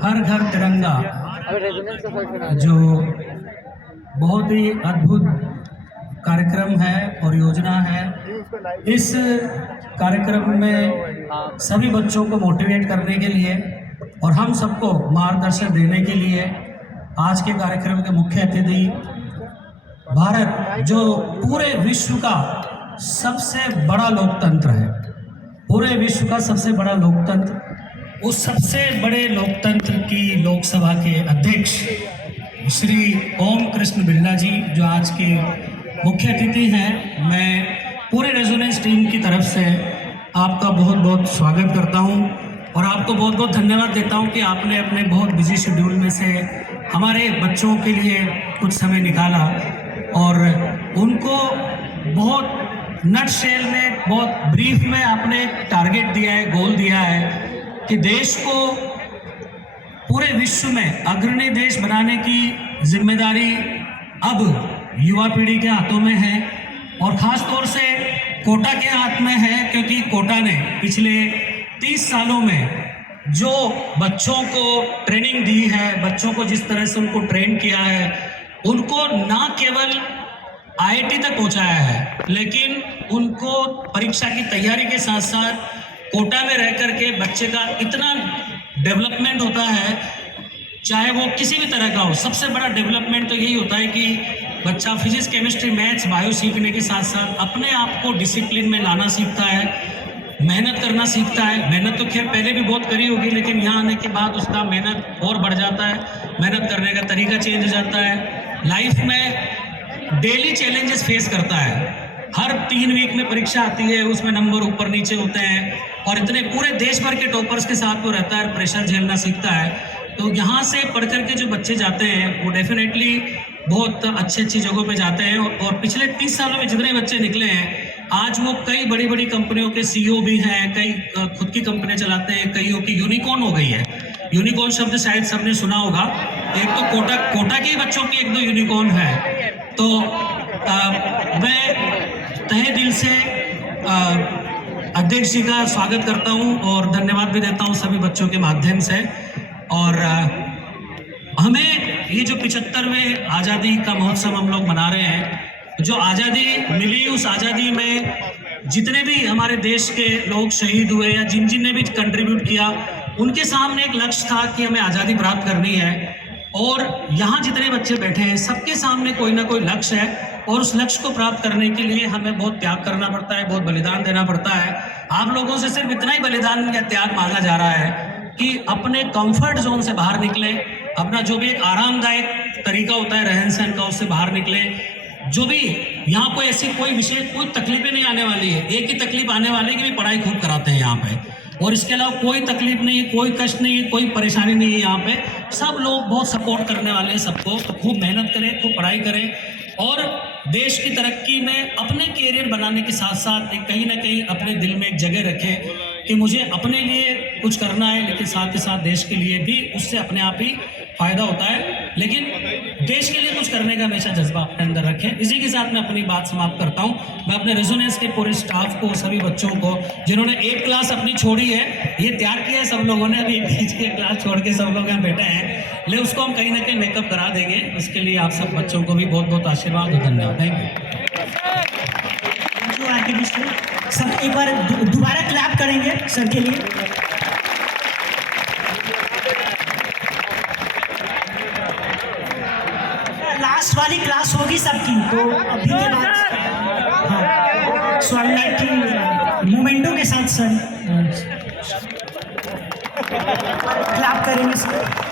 हर घर तिरंगा जो बहुत ही अद्भुत कार्यक्रम है और योजना है, इस कार्यक्रम में सभी बच्चों को मोटिवेट करने के लिए और हम सबको मार्गदर्शन देने के लिए आज के कार्यक्रम के मुख्य अतिथि भारत जो पूरे विश्व का सबसे बड़ा लोकतंत्र है, पूरे विश्व का सबसे बड़ा लोकतंत्र, उस सबसे बड़े लोकतंत्र की लोकसभा के अध्यक्ष श्री ओम कृष्ण बिरला जी जो आज के मुख्य अतिथि हैं, मैं पूरे रेजोनेंस टीम की तरफ से आपका बहुत बहुत स्वागत करता हूं और आपको बहुत बहुत धन्यवाद देता हूं कि आपने अपने बहुत बिजी शेड्यूल में से हमारे बच्चों के लिए कुछ समय निकाला और उनको बहुत नटशेल में, बहुत ब्रीफ में आपने टारगेट दिया है, गोल दिया है कि देश को पूरे विश्व में अग्रणी देश बनाने की जिम्मेदारी अब युवा पीढ़ी के हाथों में है और ख़ास तौर से कोटा के हाथ में है, क्योंकि कोटा ने पिछले 30 सालों में जो बच्चों को ट्रेनिंग दी है, बच्चों को जिस तरह से उनको ट्रेन किया है, उनको ना केवल IIT तक पहुंचाया है, लेकिन उनको परीक्षा की तैयारी के साथ साथ कोटा में रह करके बच्चे का इतना डेवलपमेंट होता है, चाहे वो किसी भी तरह का हो। सबसे बड़ा डेवलपमेंट तो यही होता है कि बच्चा फिजिक्स, केमिस्ट्री, मैथ्स, बायो सीखने के साथ साथ अपने आप को डिसिप्लिन में लाना सीखता है, मेहनत करना सीखता है। मेहनत तो खैर पहले भी बहुत करी होगी, लेकिन यहाँ आने के बाद उसका मेहनत और बढ़ जाता है, मेहनत करने का तरीका चेंज हो जाता है। लाइफ में डेली चैलेंजेस फेस करता है, हर 3 वीक में परीक्षा आती है, उसमें नंबर ऊपर नीचे होते हैं और इतने पूरे देश भर के टॉपर्स के साथ वो रहता है, प्रेशर झेलना सीखता है। तो यहाँ से पढ़ करके जो बच्चे जाते हैं वो डेफिनेटली बहुत अच्छी अच्छी जगहों पे जाते हैं और पिछले 30 सालों में जितने बच्चे निकले हैं आज वो कई बड़ी बड़ी कंपनियों के CEO भी हैं, कई खुद की कंपनियां चलाते हैं, कईयों की यूनिकॉर्न हो गई है। यूनिकॉर्न शब्द शायद सबने सुना होगा। एक तो कोटा के बच्चों की एक दो यूनिकॉर्न है। तो मैं तहे दिल से अध्यक्ष जी का स्वागत करता हूं और धन्यवाद भी देता हूं सभी बच्चों के माध्यम से। और हमें ये जो 75वें आज़ादी का महोत्सव हम लोग मना रहे हैं, जो आज़ादी मिली उस आज़ादी में जितने भी हमारे देश के लोग शहीद हुए या जिन जिन ने भी कंट्रीब्यूट किया, उनके सामने एक लक्ष्य था कि हमें आज़ादी प्राप्त करनी है। और यहाँ जितने बच्चे बैठे हैं सबके सामने कोई ना कोई लक्ष्य है और उस लक्ष्य को प्राप्त करने के लिए हमें बहुत त्याग करना पड़ता है, बहुत बलिदान देना पड़ता है। आप लोगों से सिर्फ इतना ही बलिदान या त्याग मांगा जा रहा है कि अपने कंफर्ट जोन से बाहर निकले, अपना जो भी एक आरामदायक तरीका होता है रहन सहन का उससे बाहर निकले। जो भी यहाँ कोई ऐसी कोई विशेष कोई तकलीफें नहीं आने वाली है, एक ही तकलीफ आने वाली है कि भी पढ़ाई खूब कराते हैं यहाँ पे, और इसके अलावा कोई तकलीफ नहीं, कोई कष्ट नहीं, कोई परेशानी नहीं है। यहाँ पे सब लोग बहुत सपोर्ट करने वाले हैं सबको। तो खूब मेहनत करें, खूब पढ़ाई करें और देश की तरक्की में अपने कैरियर बनाने के साथ साथ एक कहीं ना कहीं अपने दिल में एक जगह रखें कि मुझे अपने लिए कुछ करना है, लेकिन साथ ही साथ देश के लिए भी उससे अपने आप ही फायदा होता है। लेकिन देश के लिए कुछ करने का हमेशा जज्बा अपने अंदर रखें। इसी के साथ मैं अपनी बात समाप्त करता हूँ। मैं अपने रेजोनेंस के पूरे स्टाफ को, सभी बच्चों को जिन्होंने एक क्लास अपनी छोड़ी है, ये त्याग किया है सब लोगों ने, अभी एक क्लास छोड़ के सब लोग यहाँ बैठे हैं, लेकिन उसको हम कहीं ना कहीं मेकअप करा देंगे। उसके लिए आप सब बच्चों को भी बहुत बहुत आशीर्वाद और धन्यवाद। Thank you. सब एक बार दोबारा क्लैप करेंगे सर के लिए। लास्ट वाली क्लास होगी सबकी, तो अभी के बाद हाँ स्वर्णिम की मोमेंटों के साथ सर क्लैप करेंगे सर।